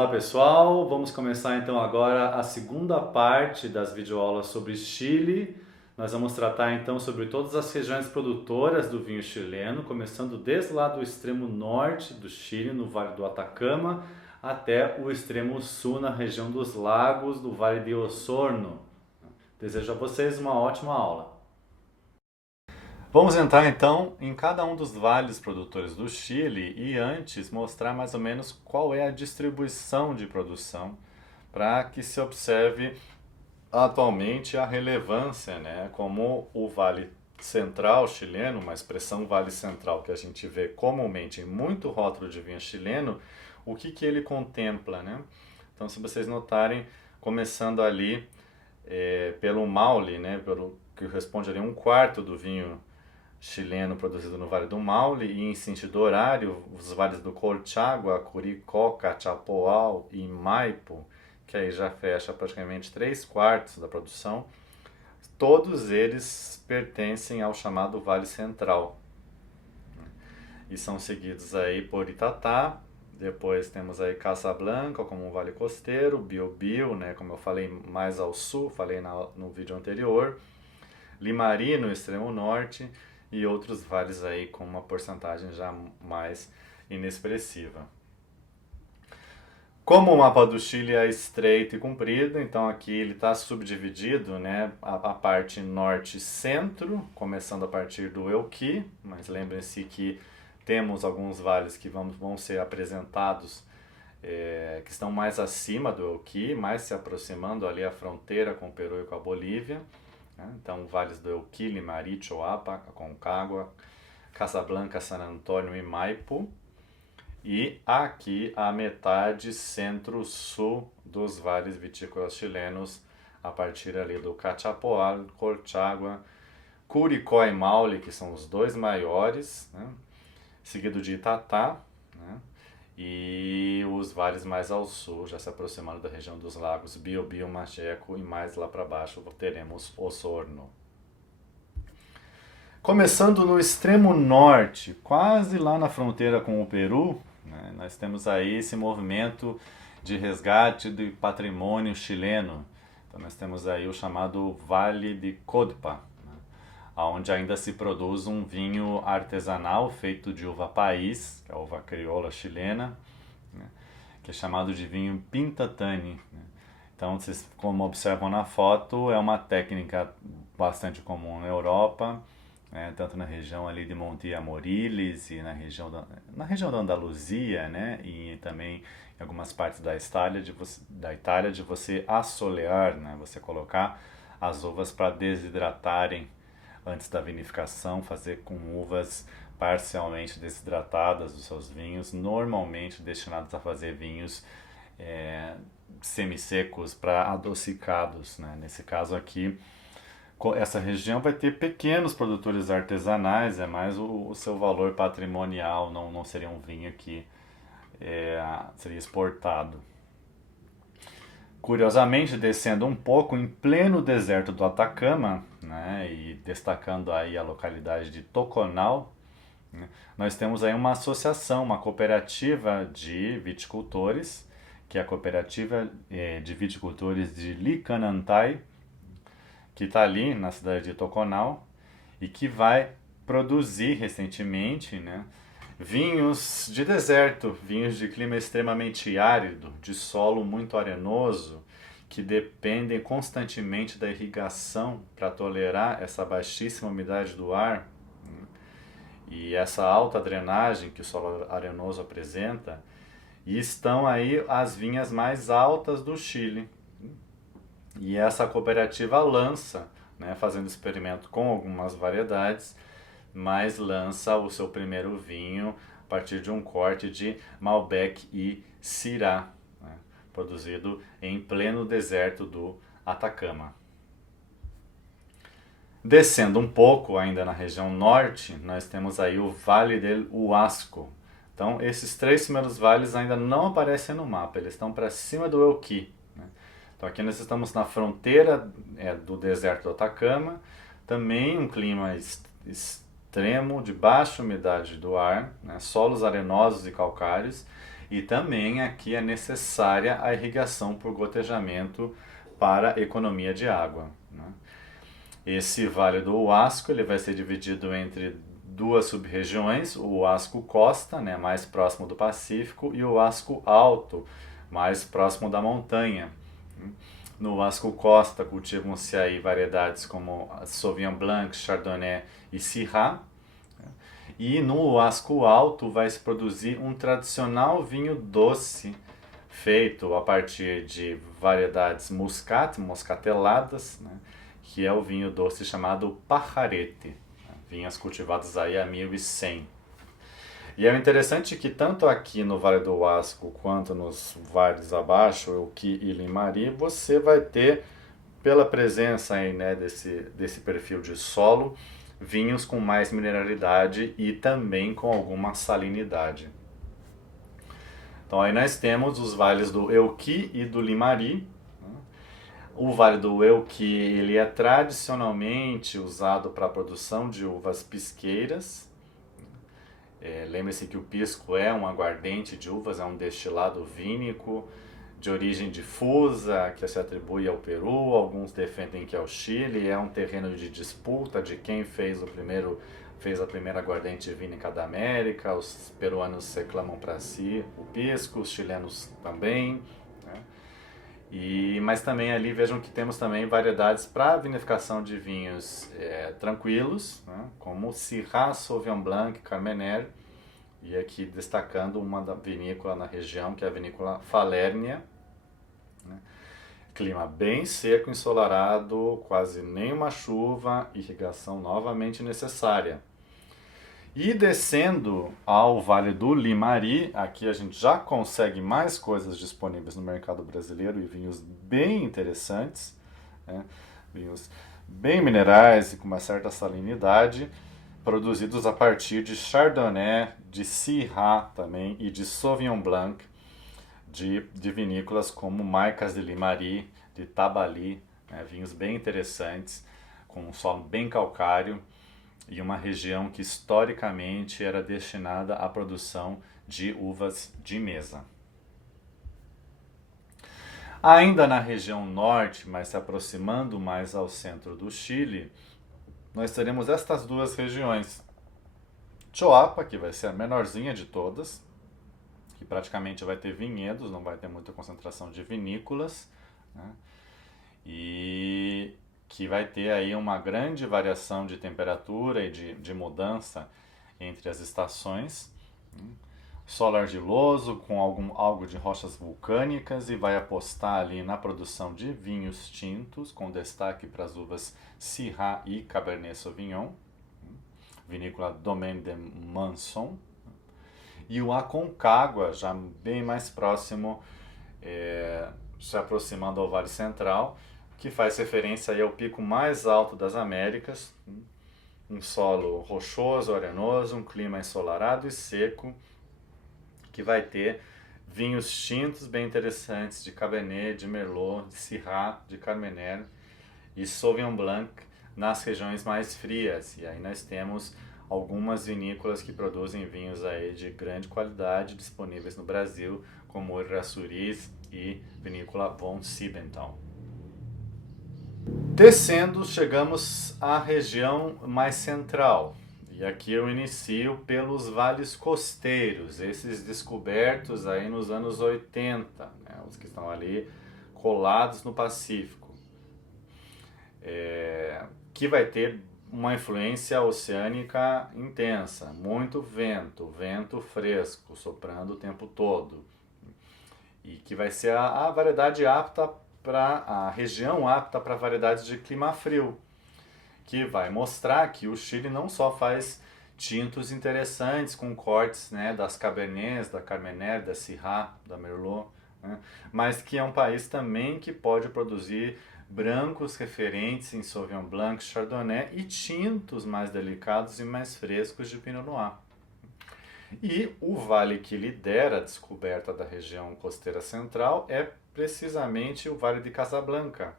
Olá pessoal, vamos começar então agora a segunda parte das videoaulas sobre Chile. Nós vamos tratar então sobre todas as regiões produtoras do vinho chileno, começando desde lá do extremo norte do Chile, no Vale do Atacama, até o extremo sul, na região dos lagos do Vale de Osorno. Desejo a vocês uma ótima aula. Vamos entrar então em cada um dos vales produtores do Chile e antes mostrar mais ou menos qual é a distribuição de produção para que se observe atualmente a relevância, né, como o Vale Central chileno, uma expressão Vale Central que a gente vê comumente em muito rótulo de vinho chileno, o que ele contempla, né? Então, se vocês notarem, começando ali pelo Maule, né, pelo que corresponde ali a um quarto do vinho chileno produzido no Vale do Maule e em sentido horário, os vales do Colchagua, Curicó, Cachapoal e Maipo, que aí já fecha praticamente 3/4 da produção, todos eles pertencem ao chamado Vale Central. E são seguidos aí por Itatá, depois temos aí Casablanca como um vale costeiro, Biobío, né, como eu falei mais ao sul, falei no vídeo anterior, Limari no extremo norte, e outros vales aí com uma porcentagem já mais inexpressiva. Como o mapa do Chile é estreito e comprido, então aqui ele está subdividido, né, a parte norte-centro, começando a partir do Elqui, mas lembrem-se que temos alguns vales que vão ser apresentados que estão mais acima do Elqui, mais se aproximando ali à fronteira com o Peru e com a Bolívia. Então, vales do Elqui, Limari, Choapa, Aconcagua, Casablanca, San Antônio e Maipo. E aqui a metade centro-sul dos vales vitícolas chilenos, a partir ali do Cachapoal, Colchagua, Curicó e Maule, que são os dois maiores, né? Seguido de Itatá, né? E os vales mais ao sul, já se aproximando da região dos lagos Biobío, Macheco e mais lá para baixo teremos Osorno. Começando no extremo norte, quase lá na fronteira com o Peru, né, nós temos aí esse movimento de resgate do patrimônio chileno. Então nós temos aí o chamado Vale de Codpa, onde ainda se produz um vinho artesanal feito de uva país, que é a uva crioula chilena, né, que é chamado de vinho Pintatani. Né. Então, vocês, como observam na foto, é uma técnica bastante comum na Europa, né, tanto na região ali de Monte Amoriles e na região da Andaluzia, né, e também em algumas partes da Itália, de você assolear, né, você colocar as uvas para desidratarem antes da vinificação, fazer com uvas parcialmente desidratadas os seus vinhos, normalmente destinados a fazer vinhos semissecos para adocicados, né? Nesse caso aqui, essa região vai ter pequenos produtores artesanais, é mais o seu valor patrimonial, não seria um vinho que seria exportado. Curiosamente, descendo um pouco em pleno deserto do Atacama, né, e destacando aí a localidade de Toconal, né, nós temos aí uma associação, uma cooperativa de viticultores, que é a cooperativa de viticultores de Licanantai, que está ali na cidade de Toconal, e que vai produzir recentemente, né, vinhos de deserto, vinhos de clima extremamente árido, de solo muito arenoso, que dependem constantemente da irrigação para tolerar essa baixíssima umidade do ar, né, e essa alta drenagem que o solo arenoso apresenta, e estão aí as vinhas mais altas do Chile. E essa cooperativa lança, né, fazendo experimento com algumas variedades, mas lança o seu primeiro vinho a partir de um corte de Malbec e Syrah, né, produzido em pleno deserto do Atacama. Descendo um pouco, ainda na região norte, nós temos aí o Vale del Huasco. Então, esses três primeiros vales ainda não aparecem no mapa, eles estão para cima do Elqui. Né? Então, aqui nós estamos na fronteira do deserto do Atacama, também um clima extremo de baixa umidade do ar, né, solos arenosos e calcários, E também aqui é necessária a irrigação por gotejamento para economia de água, né? Esse Vale do Huasco ele vai ser dividido entre duas sub-regiões, o Huasco Costa, né, mais próximo do Pacífico, e o Huasco Alto, mais próximo da montanha. No Huasco Costa cultivam-se aí variedades como Sauvignon Blanc, Chardonnay e Syrah. E no Huasco Alto vai se produzir um tradicional vinho doce, feito a partir de variedades muscat, moscateladas, né, que é o vinho doce chamado Pajarete, né, vinhas cultivadas aí a 1100. E é interessante que tanto aqui no Vale do Huasco quanto nos vales abaixo, Euqui e Limari, você vai ter, pela presença aí, né, desse perfil de solo, vinhos com mais mineralidade e também com alguma salinidade. Então aí nós temos os vales do Euqui e do Limari. O Vale do Euqui ele é tradicionalmente usado para a produção de uvas pisqueiras. Lembre-se que o pisco é um aguardente de uvas, é um destilado vínico de origem difusa que se atribui ao Peru, alguns defendem que é o Chile, é um terreno de disputa de quem fez a primeira aguardente vínica da América. Os peruanos reclamam para si o pisco, os chilenos também, né? Mas também ali vejam que temos também variedades para vinificação de vinhos tranquilos, né? Como Syrah, Sauvignon Blanc, Carmener, e aqui destacando uma da vinícola na região, que é a vinícola Falérnia, né? Clima bem seco, ensolarado, quase nenhuma chuva, irrigação novamente necessária. E descendo ao Vale do Limari, aqui a gente já consegue mais coisas disponíveis no mercado brasileiro e vinhos bem interessantes, né? Vinhos bem minerais e com uma certa salinidade, produzidos a partir de Chardonnay, de Syrah também e de Sauvignon Blanc, de vinícolas como Marcas de Limari, de Tabali, né? Vinhos bem interessantes, com um solo bem calcário, e uma região que historicamente era destinada à produção de uvas de mesa. Ainda na região norte, mas se aproximando mais ao centro do Chile, nós teremos estas duas regiões. Choapa, que vai ser a menorzinha de todas, que praticamente vai ter vinhedos, não vai ter muita concentração de vinícolas, né? E que vai ter aí uma grande variação de temperatura e de mudança entre as estações. Solo argiloso com algo de rochas vulcânicas, e vai apostar ali na produção de vinhos tintos, com destaque para as uvas Syrah e Cabernet Sauvignon, vinícola Domaine de Manson. E o Aconcagua, já bem mais próximo, se aproximando ao Vale Central, que faz referência aí ao pico mais alto das Américas, um solo rochoso, arenoso, um clima ensolarado e seco, que vai ter vinhos tintos bem interessantes de Cabernet, de Merlot, de Syrah, de Carmener e Sauvignon Blanc nas regiões mais frias. E aí nós temos algumas vinícolas que produzem vinhos aí de grande qualidade disponíveis no Brasil, como Errázuriz e vinícola Von Siebenthal. Descendo, chegamos à região mais central, e aqui eu inicio pelos vales costeiros, esses descobertos aí nos anos 80, né, os que estão ali colados no Pacífico, que vai ter uma influência oceânica intensa, muito vento fresco, soprando o tempo todo, e que vai ser a variedade apta para a região apta para variedades de clima frio, que vai mostrar que o Chile não só faz tintos interessantes com cortes, né, das Cabernets, da Carmener, da Syrah, da Merlot, né, mas que é um país também que pode produzir brancos referentes em Sauvignon Blanc, Chardonnay e tintos mais delicados e mais frescos de Pinot Noir. E o vale que lidera a descoberta da região costeira central é precisamente o Vale de Casablanca.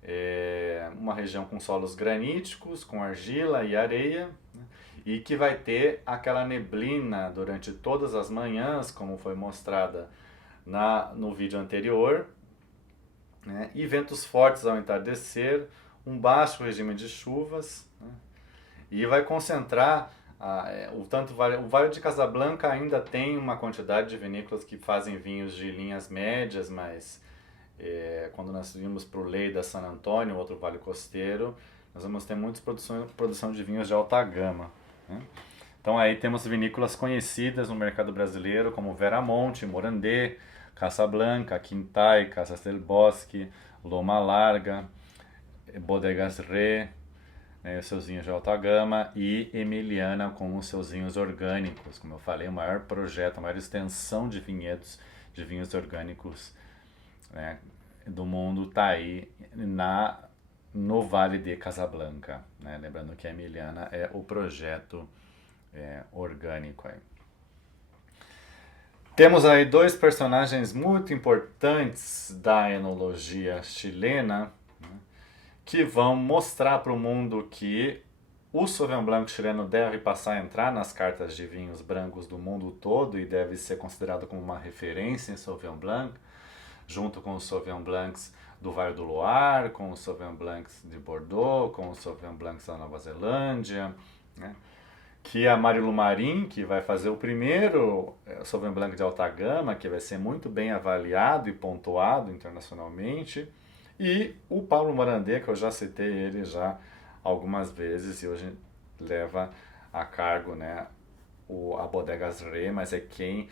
É uma região com solos graníticos, com argila e areia, e que vai ter aquela neblina durante todas as manhãs, como foi mostrada no vídeo anterior, né? E ventos fortes ao entardecer, um baixo regime de chuvas, né? E vai concentrar o Vale de Casablanca ainda tem uma quantidade de vinícolas que fazem vinhos de linhas médias, mas quando nós vimos para o Lleida, San Antônio, outro vale costeiro, nós vamos ter muita produção de vinhos de alta gama, né? Então aí temos vinícolas conhecidas no mercado brasileiro como Veramonte, Morandé, Casablanca, Quintai, Casas del Bosque, Loma Larga, Bodegas Ré, né, os seus vinhos de alta gama, e Emiliana com os seus vinhos orgânicos. Como eu falei, o maior projeto, a maior extensão de vinhedos de vinhos orgânicos, né, do mundo está aí no Vale de Casablanca, né? Lembrando que a Emiliana é o projeto orgânico aí. Temos aí dois personagens muito importantes da enologia chilena, né, que vão mostrar para o mundo que o Sauvignon Blanc chileno deve passar a entrar nas cartas de vinhos brancos do mundo todo e deve ser considerado como uma referência em Sauvignon Blanc, junto com os Sauvignon Blancs do Vale do Loire, com os Sauvignon Blancs de Bordeaux, com os Sauvignon Blancs da Nova Zelândia, né? Que a Marilu Marin, que vai fazer o primeiro Sauvignon Blanc de alta gama, que vai ser muito bem avaliado e pontuado internacionalmente, e o Paulo Morandé, que eu já citei ele já algumas vezes e hoje leva a cargo, né, a Bodegas Ré, mas é quem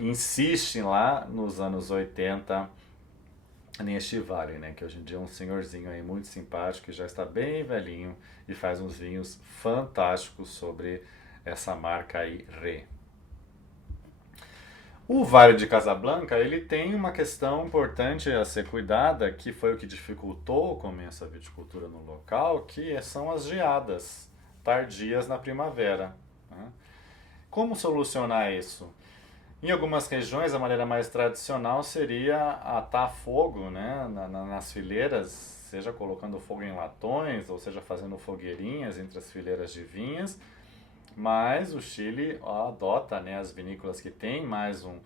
insiste lá nos anos 80 neste vale, né, que hoje em dia é um senhorzinho aí muito simpático, que já está bem velhinho e faz uns vinhos fantásticos sobre essa marca aí, Ré. O Vale de Casablanca, ele tem uma questão importante a ser cuidada, que foi o que dificultou o começo da viticultura no local, que são as geadas tardias na primavera, né? Como solucionar isso? Em algumas regiões, a maneira mais tradicional seria atar fogo, né, nas fileiras, seja colocando fogo em latões, ou seja fazendo fogueirinhas entre as fileiras de vinhas, mas o Chile adota, né, as vinícolas que têm mais um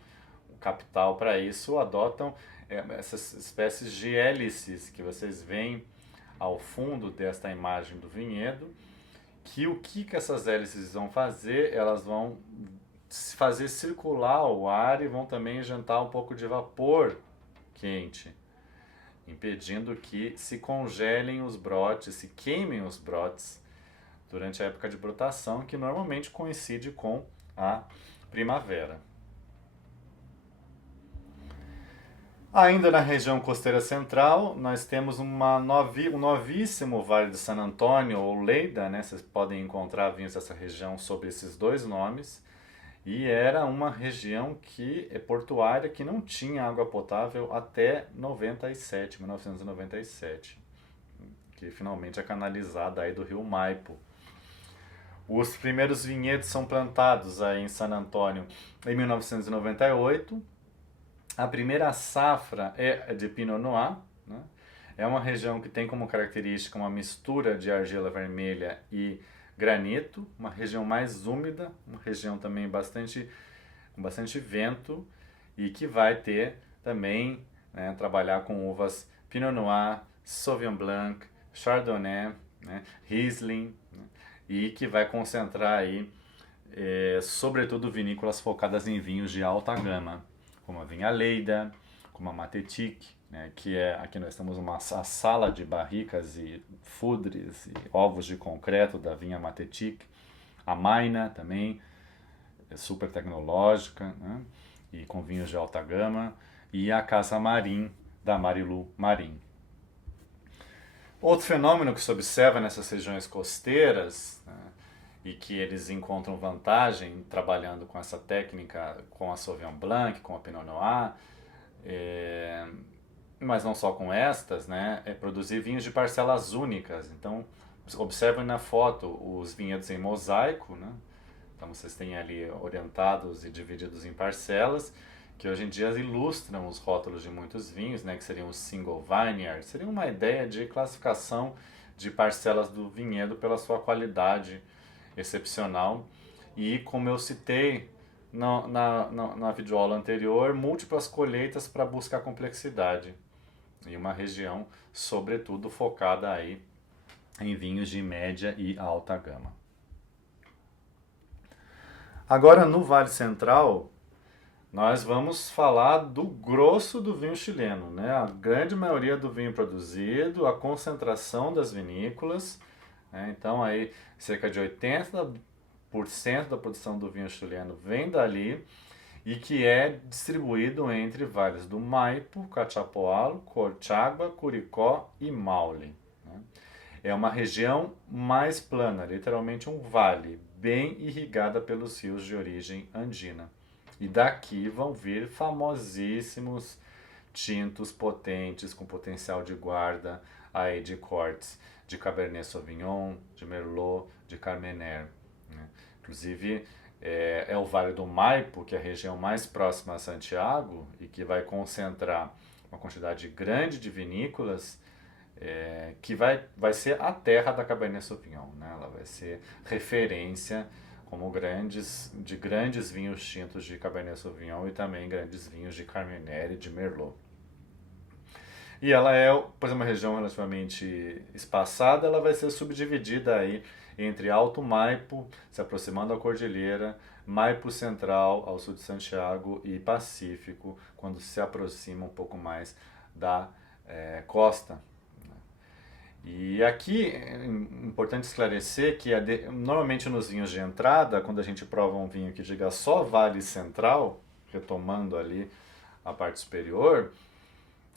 capital para isso, adotam essas espécies de hélices que vocês veem ao fundo desta imagem do vinhedo, que essas hélices vão fazer? Elas vão fazer circular o ar e vão também injetar um pouco de vapor quente, impedindo que se congelem os brotes, se queimem os brotes durante a época de brotação, que normalmente coincide com a primavera. Ainda na região costeira central, nós temos um novíssimo Vale de San Antônio, ou Lleida, né? Vocês podem encontrar vinhos dessa região sob esses dois nomes. E era uma região que é portuária, que não tinha água potável até 1997, que finalmente é canalizada aí do rio Maipo. Os primeiros vinhedos são plantados aí em San Antônio em 1998. A primeira safra é de Pinot Noir, né? É uma região que tem como característica uma mistura de argila vermelha e granito, uma região mais úmida, uma região também com bastante vento e que vai ter também, né, trabalhar com uvas Pinot Noir, Sauvignon Blanc, Chardonnay, né, Riesling, né, e que vai concentrar aí, sobretudo vinícolas focadas em vinhos de alta gama, como a Vinha Lleida, como a Matetic, né, que aqui nós temos a sala de barricas e fudres e ovos de concreto da Vinha Matetic, a Maina também, é super tecnológica, né, e com vinhos de alta gama, e a Casa Marin, da Marilu Marin. Outro fenômeno que se observa nessas regiões costeiras, né, e que eles encontram vantagem trabalhando com essa técnica, com a Sauvignon Blanc, com a Pinot Noir, mas não só com estas, né, é produzir vinhos de parcelas únicas. Então, observem na foto os vinhedos em mosaico, né? Então vocês têm ali orientados e divididos em parcelas, que hoje em dia ilustram os rótulos de muitos vinhos, né, que seriam os single vineyard. Seria uma ideia de classificação de parcelas do vinhedo pela sua qualidade excepcional. E como eu citei na videoaula anterior, múltiplas colheitas para buscar complexidade. E uma região, sobretudo, focada aí em vinhos de média e alta gama. Agora, no Vale Central, nós vamos falar do grosso do vinho chileno, né? A grande maioria do vinho produzido, a concentração das vinícolas, né? Então aí cerca de 80% da produção do vinho chileno vem dali e que é distribuído entre vales do Maipo, Cachapoal, Colchagua, Curicó e Maule, né? É uma região mais plana, literalmente um vale, bem irrigada pelos rios de origem andina. E daqui vão vir famosíssimos tintos potentes com potencial de guarda aí de cortes de Cabernet Sauvignon, de Merlot, de Carmener, né? Inclusive é o Vale do Maipo, que é a região mais próxima a Santiago e que vai concentrar uma quantidade grande de vinícolas, que vai ser a terra da Cabernet Sauvignon, né? Ela vai ser referência como grandes vinhos tintos de Cabernet Sauvignon e também grandes vinhos de Carmener e de Merlot. E ela por exemplo, uma região relativamente espaçada, ela vai ser subdividida aí entre Alto Maipo, se aproximando da cordilheira, Maipo Central, ao sul de Santiago, e Pacífico, quando se aproxima um pouco mais da costa. E aqui é importante esclarecer que normalmente nos vinhos de entrada, quando a gente prova um vinho que diga só Vale Central, retomando ali a parte superior,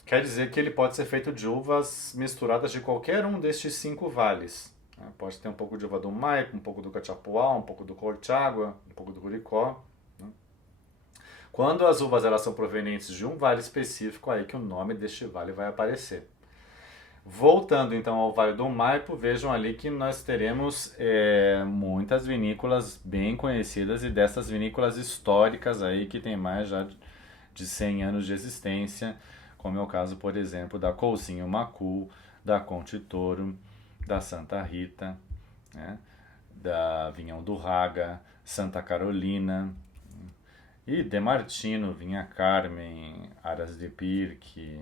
quer dizer que ele pode ser feito de uvas misturadas de qualquer um destes 5 vales. Pode ter um pouco de uva do Maipo, um pouco do Cachapoal, um pouco do Colchagua, um pouco do Curicó. Quando as uvas elas são provenientes de um vale específico, aí que o nome deste vale vai aparecer. Voltando então ao Vale do Maipo, vejam ali que nós teremos muitas vinícolas bem conhecidas e dessas vinícolas históricas aí que tem mais já de 100 anos de existência, como é o caso, por exemplo, da Cousinho Macul, da Conte Toro, da Santa Rita, né, da Vinhão do Raga, Santa Carolina, e De Martino, Vinha Carmen, Aras de Pirque,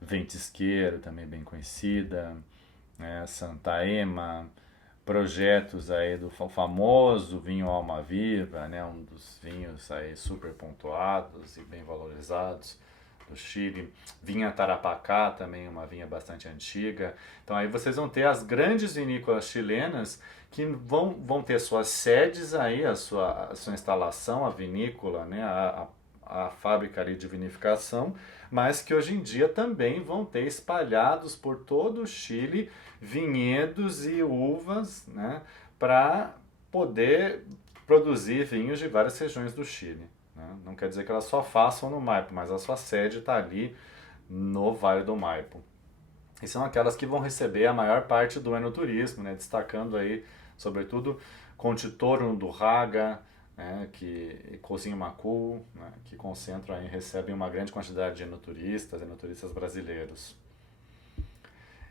Ventisqueiro, também bem conhecida, né, Santa Ema, projetos aí do famoso vinho Alma Viva, né, um dos vinhos aí super pontuados e bem valorizados do Chile. Vinha Tarapacá, também uma vinha bastante antiga. Então aí vocês vão ter as grandes vinícolas chilenas que vão ter suas sedes aí, a sua instalação, a vinícola, né, a fábrica ali de vinificação, mas que hoje em dia também vão ter espalhados por todo o Chile vinhedos e uvas, né, para poder produzir vinhos de várias regiões do Chile, né? Não quer dizer que elas só façam no Maipo, mas a sua sede está ali no Vale do Maipo. E são aquelas que vão receber a maior parte do enoturismo, né, destacando aí, sobretudo, Conte Toro do Raga, né, Cousinho Macul, né, que concentram aí, recebem uma grande quantidade de enoturistas brasileiros.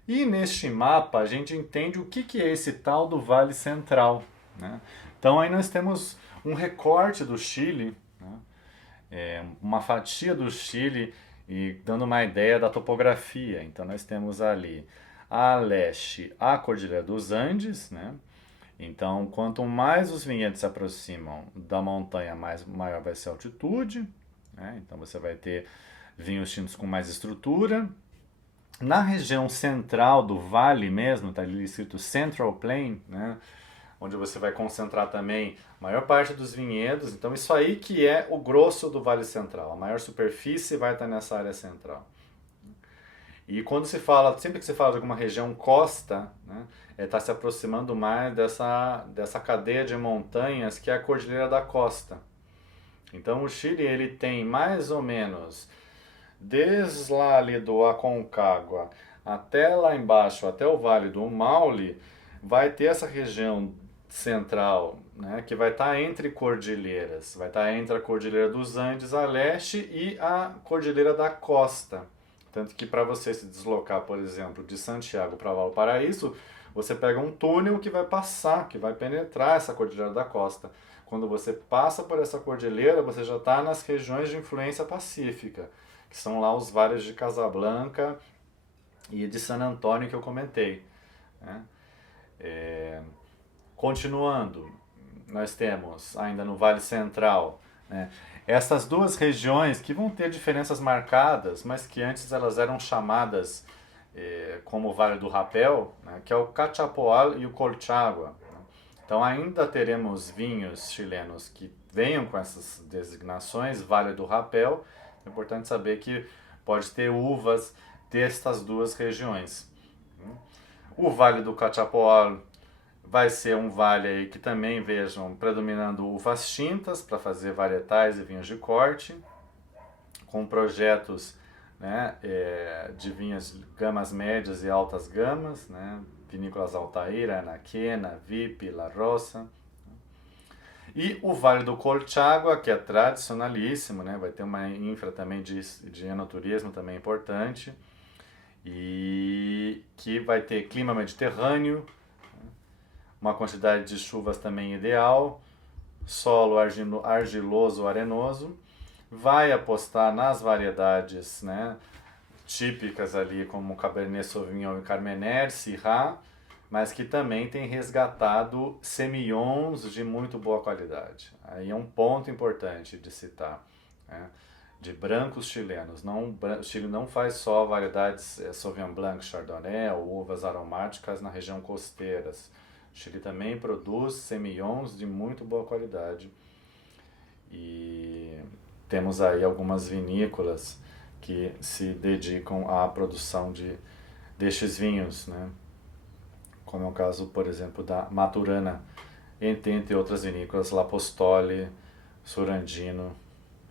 E neste mapa a gente entende o que é esse tal do Vale Central, né? Então aí nós temos um recorte do Chile, né, uma fatia do Chile e dando uma ideia da topografia. Então nós temos ali a leste a Cordilheira dos Andes, né? Então, quanto mais os vinhedos se aproximam da montanha, maior vai ser a altitude, né? Então você vai ter vinhos tintos com mais estrutura. Na região central do vale mesmo, está ali escrito Central Plain, né, onde você vai concentrar também a maior parte dos vinhedos. Então isso aí que é o grosso do Vale Central. A maior superfície vai estar nessa área central. E quando se fala, sempre que se fala de alguma região costa, né, está se aproximando mais dessa cadeia de montanhas que é a Cordilheira da Costa. Então o Chile ele tem mais ou menos, desde lá ali do Aconcagua até lá embaixo, até o Vale do Maule, vai ter essa região central, né, que vai estar entre cordilheiras. Vai estar entre a Cordilheira dos Andes a leste e a Cordilheira da Costa. Tanto que para você se deslocar, por exemplo, de Santiago para Valparaíso, você pega um túnel que vai passar, que vai penetrar essa Cordilheira da Costa. Quando você passa por essa cordilheira, você já está nas regiões de influência pacífica, que são lá os vales de Casablanca e de San Antônio que eu comentei, né? Continuando, nós temos ainda no Vale Central, né, essas duas regiões que vão ter diferenças marcadas, mas que antes elas eram chamadas como o Vale do Rapel, né, que é o Cachapoal e o Colchagua. Então ainda teremos vinhos chilenos que venham com essas designações, Vale do Rapel. É importante saber que pode ter uvas destas duas regiões. O Vale do Cachapoal vai ser um vale aí que também vejam predominando uvas tintas para fazer varietais e vinhos de corte, com projetos, né, de vinhos gamas médias e altas gamas, né, vinícolas Altaira, Anaquena, VIP, La Rosa. E o Vale do Colchagua, que é tradicionalíssimo, né, vai ter uma infra também de enoturismo também importante, e que vai ter clima mediterrâneo, uma quantidade de chuvas também ideal, solo argiloso, arenoso, vai apostar nas variedades, né, típicas ali como Cabernet Sauvignon e Carmener, Syrah, mas que também tem resgatado semillons de muito boa qualidade. Aí é um ponto importante de citar, né, de brancos chilenos. O Chile não faz só variedades Sauvignon Blanc, Chardonnay ou uvas aromáticas na região costeiras. O Chile também produz semillons de muito boa qualidade. E temos aí algumas vinícolas que se dedicam à produção destes vinhos, né? Como é o caso, por exemplo, da Maturana, entre outras vinícolas, La Postole, Surandino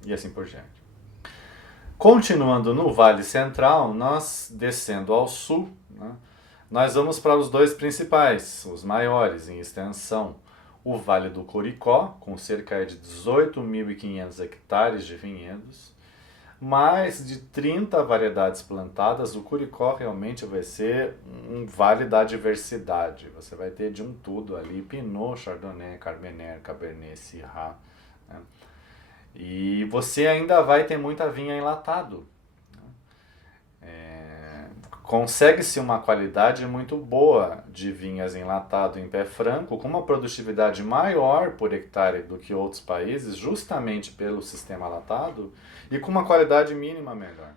e assim por diante. Continuando no Vale Central, nós descendo ao sul, né, nós vamos para os dois principais, os maiores em extensão, o Vale do Curicó, com cerca de 18.500 hectares de vinhedos, mais de 30 variedades plantadas. O Curicó realmente vai ser um vale da diversidade, você vai ter de um tudo ali, Pinot, Chardonnay, Carmener, Cabernet, Syrah, né? E você ainda vai ter muita vinha enlatado. Consegue-se uma qualidade muito boa de vinhas enlatado em pé franco, com uma produtividade maior por hectare do que outros países, justamente pelo sistema latado, e com uma qualidade mínima melhor.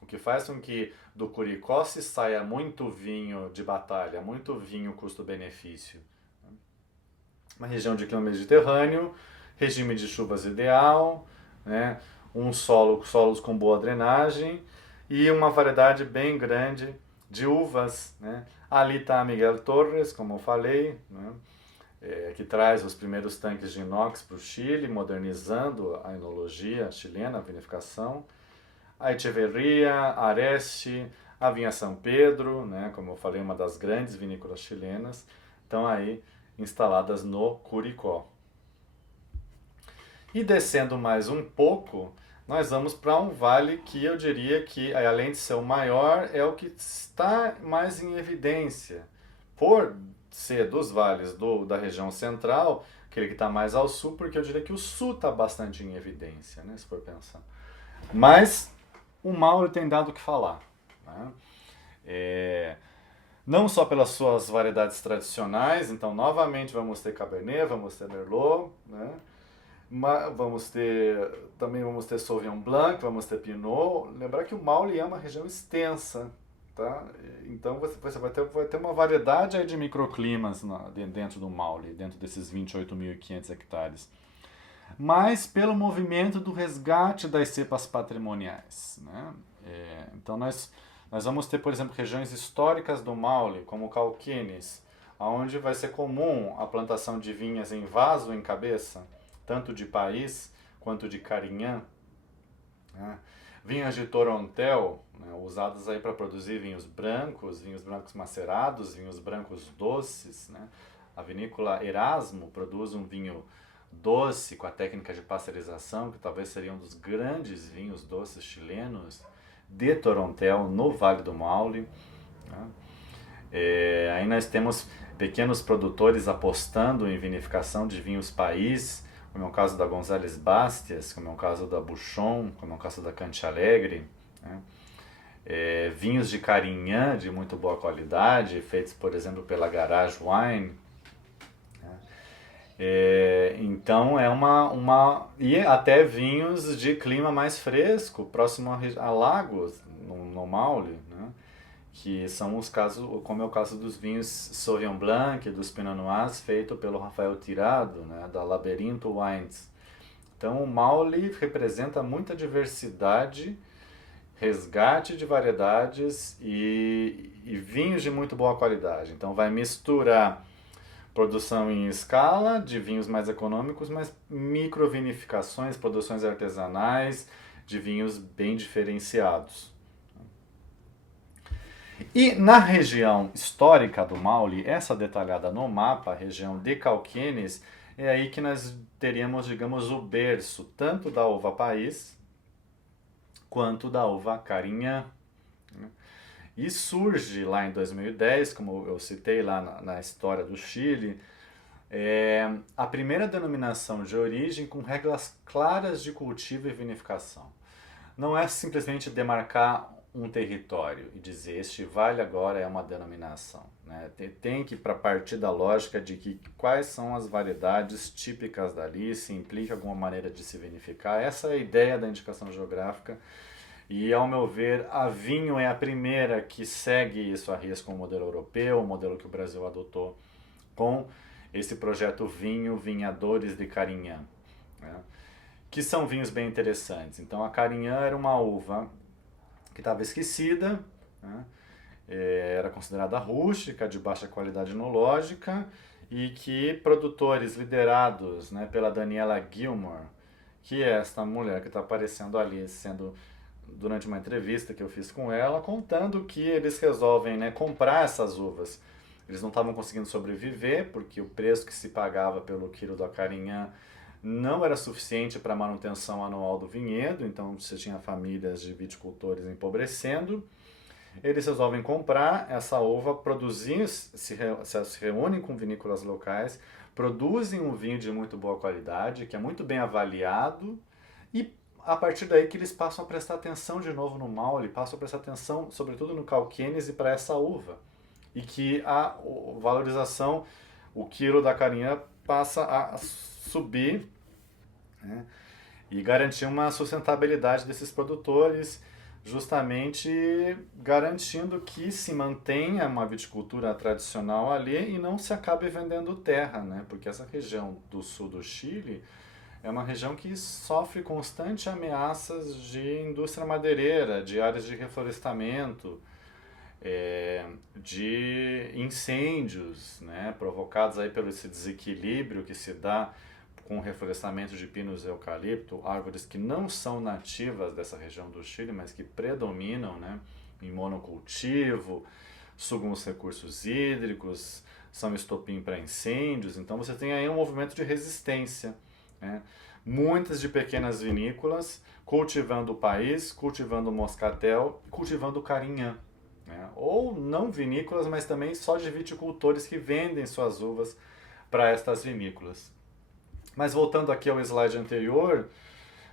O que faz com que do Curicó se saia muito vinho de batalha, muito vinho custo-benefício. Uma região de clima mediterrâneo, regime de chuvas ideal, né, solos com boa drenagem, e uma variedade bem grande de uvas, né? Ali está Miguel Torres, como eu falei, né? Que traz os primeiros tanques de inox para o Chile, modernizando a enologia chilena, a vinificação. A Echeverria, Areste, a Vinha São Pedro, né? Como eu falei, uma das grandes vinícolas chilenas, estão aí instaladas no Curicó. E descendo mais um pouco, nós vamos para um vale que eu diria que, além de ser o maior, é o que está mais em evidência. Por ser dos vales da região central, aquele que está mais ao sul, porque eu diria que o sul está bastante em evidência, né, se for pensar. Mas o Maule tem dado o que falar, né? Não só pelas suas variedades tradicionais, então novamente vamos ter Cabernet, vamos ter Merlot, né? Também vamos ter Sauvignon Blanc, vamos ter Pinot. Lembrar que o Maule é uma região extensa, tá? Então você vai ter uma variedade aí de microclimas dentro do Maule, dentro desses 28.500 hectares. Mas pelo movimento do resgate das cepas patrimoniais, né? Então nós vamos ter, por exemplo, regiões históricas do Maule, como Cauquenes, onde vai ser comum a plantação de vinhas em vaso, em cabeça, tanto de País quanto de Carignan, né? Vinhas de Torontel, né, usadas aí para produzir vinhos brancos macerados, vinhos brancos doces, né? A vinícola Erasmo produz um vinho doce com a técnica de pasteurização, que talvez seria um dos grandes vinhos doces chilenos, de Torontel, no Vale do Maule, né? Aí nós temos pequenos produtores apostando em vinificação de vinhos país, como é o caso da González Bastias, como é o caso da Bouchon, como é o caso da Cantalegre, né? Vinhos de Carignan de muito boa qualidade, feitos por exemplo pela Garage Wine. Então e até vinhos de clima mais fresco, próximo a lagos, no Maule, né? Que são os casos, como é o caso dos vinhos Sauvignon Blanc, dos Pinot Noirs, feito pelo Rafael Tirado, né? Da Labirinto Wines. Então o Maule representa muita diversidade, resgate de variedades e vinhos de muito boa qualidade. Então vai misturar produção em escala de vinhos mais econômicos, mas microvinificações, produções artesanais de vinhos bem diferenciados. E na região histórica do Maule, essa detalhada no mapa, a região de Cauquenes, é aí que nós teríamos, digamos, o berço tanto da uva país quanto da uva Carignan. E surge lá em 2010, como eu citei lá na história do Chile, a primeira denominação de origem com regras claras de cultivo e vinificação. Não é simplesmente demarcar um território e dizer este vale agora é uma denominação, né? Tem que partir da lógica de que quais são as variedades típicas dali, se implica alguma maneira de se vinificar. Essa é a ideia da indicação geográfica. E, ao meu ver, a Vinho é a primeira que segue isso à risca com o modelo europeu, o modelo que o Brasil adotou com esse projeto Vinho Vinhadores de Carignan, né? Que são vinhos bem interessantes. Então, a Carignan era uma uva que estava esquecida, né? Era considerada rústica, de baixa qualidade enológica, e que produtores liderados, né, pela Daniela Gilmore, que é esta mulher que está aparecendo ali, durante uma entrevista que eu fiz com ela, contando que eles resolvem, né, comprar essas uvas. Eles não estavam conseguindo sobreviver, porque o preço que se pagava pelo quilo da Carignan não era suficiente para a manutenção anual do vinhedo, então você tinha famílias de viticultores empobrecendo. Eles resolvem comprar essa uva, produzir, se reúnem com vinícolas locais, produzem um vinho de muito boa qualidade, que é muito bem avaliado, e a partir daí que eles passam a prestar atenção de novo no Maule, passam a prestar atenção sobretudo no Cauquenes e para essa uva. E que a valorização, o quilo da Carignan passa a subir, né? E garantir uma sustentabilidade desses produtores, justamente garantindo que se mantenha uma viticultura tradicional ali e não se acabe vendendo terra, né? Porque essa região do sul do Chile é uma região que sofre constantes ameaças de indústria madeireira, de áreas de reflorestamento, de incêndios, né, provocados aí pelo esse desequilíbrio que se dá com o reflorestamento de pinos e eucalipto, árvores que não são nativas dessa região do Chile, mas que predominam, né, em monocultivo, sugam os recursos hídricos, são estopim para incêndios. Então você tem aí um movimento de resistência, né? Muitas de pequenas vinícolas cultivando o país, cultivando o moscatel, cultivando o Carignan, né? Ou não vinícolas, mas também só de viticultores que vendem suas uvas para estas vinícolas. Mas voltando aqui ao slide anterior,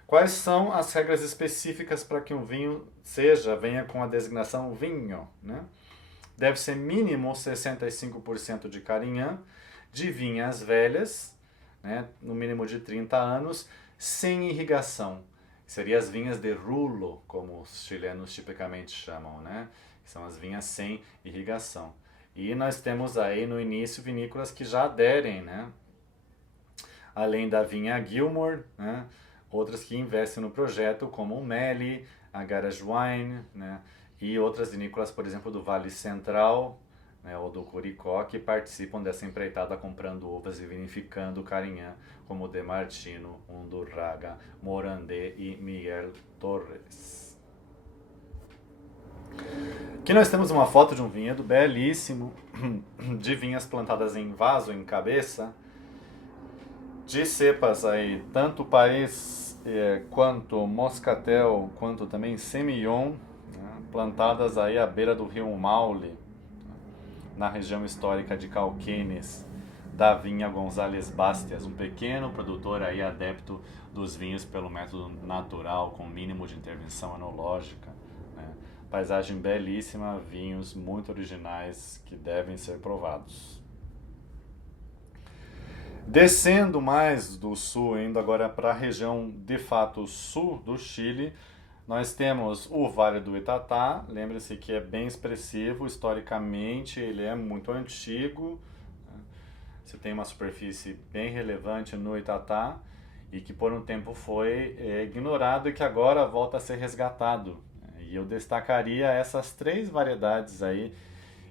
quais são as regras específicas para que um vinho venha com a designação vinho, né? Deve ser mínimo 65% de Carignan, de vinhas velhas, né, no mínimo de 30 anos, sem irrigação. Seriam as vinhas de rulo, como os chilenos tipicamente chamam, né? São as vinhas sem irrigação. E nós temos aí no início vinícolas que já aderem, né? Além da vinha Gilmore, né? Outras que investem no projeto, como o Meli, a Garage Wine, né? E outras vinícolas, por exemplo, do Vale Central, né, ou do Curicó, que participam dessa empreitada comprando uvas e vinificando o Carignan, como De Martino, Undurraga, Morandé e Miguel Torres. Aqui nós temos uma foto de um vinhedo belíssimo, de vinhas plantadas em vaso, em cabeça, de cepas aí, tanto país quanto moscatel, quanto também semillon, né, plantadas aí à beira do rio Maule. na região histórica de Cauquenes, da vinha González Bastias, um pequeno produtor aí adepto dos vinhos pelo método natural, com mínimo de intervenção enológica, né? Paisagem belíssima, vinhos muito originais que devem ser provados. Descendo mais do sul, indo agora para a região de fato sul do Chile, nós temos o Vale do Itatá. Lembre-se que é bem expressivo, historicamente ele é muito antigo. Você tem uma superfície bem relevante no Itatá e que por um tempo foi ignorado e que agora volta a ser resgatado. E eu destacaria essas 3 variedades aí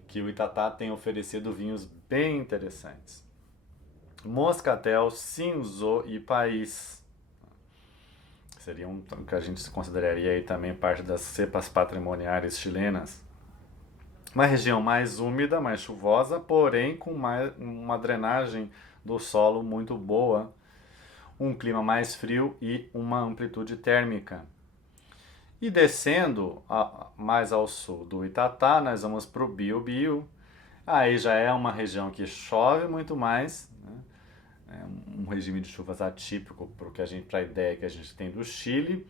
que o Itatá tem oferecido vinhos bem interessantes. Moscatel, Cinzó e País. Seriam o que a gente consideraria aí também parte das cepas patrimoniais chilenas. Uma região mais úmida, mais chuvosa, porém com uma drenagem do solo muito boa, um clima mais frio e uma amplitude térmica. E descendo mais ao sul do Itatá, nós vamos para o Biobío. Aí já é uma região que chove muito mais, né? É um regime de chuvas atípico para a ideia que a gente tem do Chile,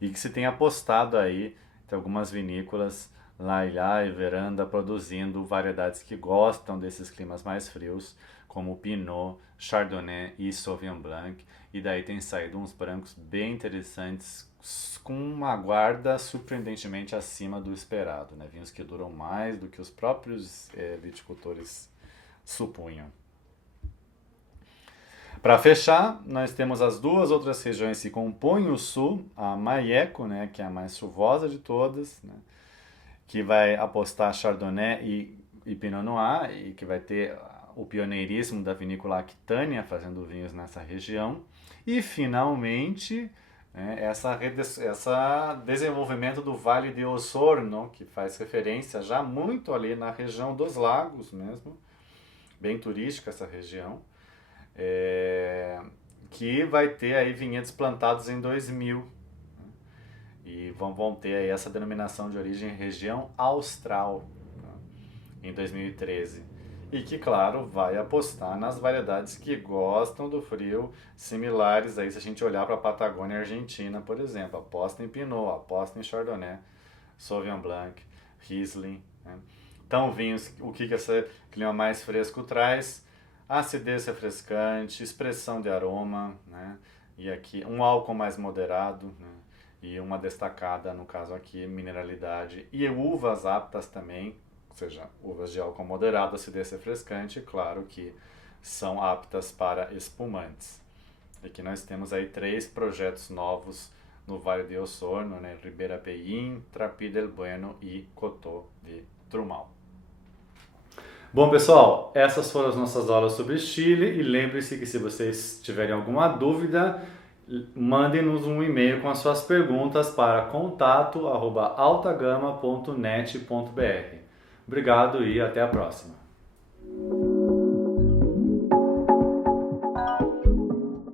e que se tem apostado aí, tem algumas vinícolas lá e Veranda produzindo variedades que gostam desses climas mais frios, como Pinot, Chardonnay e Sauvignon Blanc, e daí tem saído uns brancos bem interessantes com uma guarda surpreendentemente acima do esperado, né? Vinhos que duram mais do que os próprios viticultores supunham. Para fechar, nós temos as 2 outras regiões que compõem o sul, a Maieco, né, que é a mais chuvosa de todas, né, que vai apostar Chardonnay e Pinot Noir, e que vai ter o pioneirismo da vinícola Aquitânia fazendo vinhos nessa região. E, finalmente, essa desenvolvimento do Vale de Osorno, que faz referência já muito ali na região dos lagos mesmo, bem turística essa região, que vai ter aí vinhedos plantados em 2000, né? E vão ter aí essa denominação de origem região austral, né, em 2013. E que, claro, vai apostar nas variedades que gostam do frio, similares aí se a gente olhar para a Patagônia Argentina, por exemplo. Aposta em Pinot, aposta em Chardonnay, Sauvignon Blanc, Riesling, né? Então, vinhos, o que esse clima mais fresco traz? Acidez refrescante, expressão de aroma, né? E aqui um álcool mais moderado, né? E uma destacada, no caso aqui, mineralidade. E uvas aptas também, ou seja, uvas de álcool moderado, acidez refrescante, claro que são aptas para espumantes. Aqui nós temos aí 3 projetos novos no Vale de Osorno, né? Ribeira Pellín, Trapí del Bueno e Cotó de Trumal. Bom, pessoal, essas foram as nossas aulas sobre Chile, e lembre-se que se vocês tiverem alguma dúvida, mandem-nos um e-mail com as suas perguntas para contato@altagama.net.br. Obrigado e até a próxima.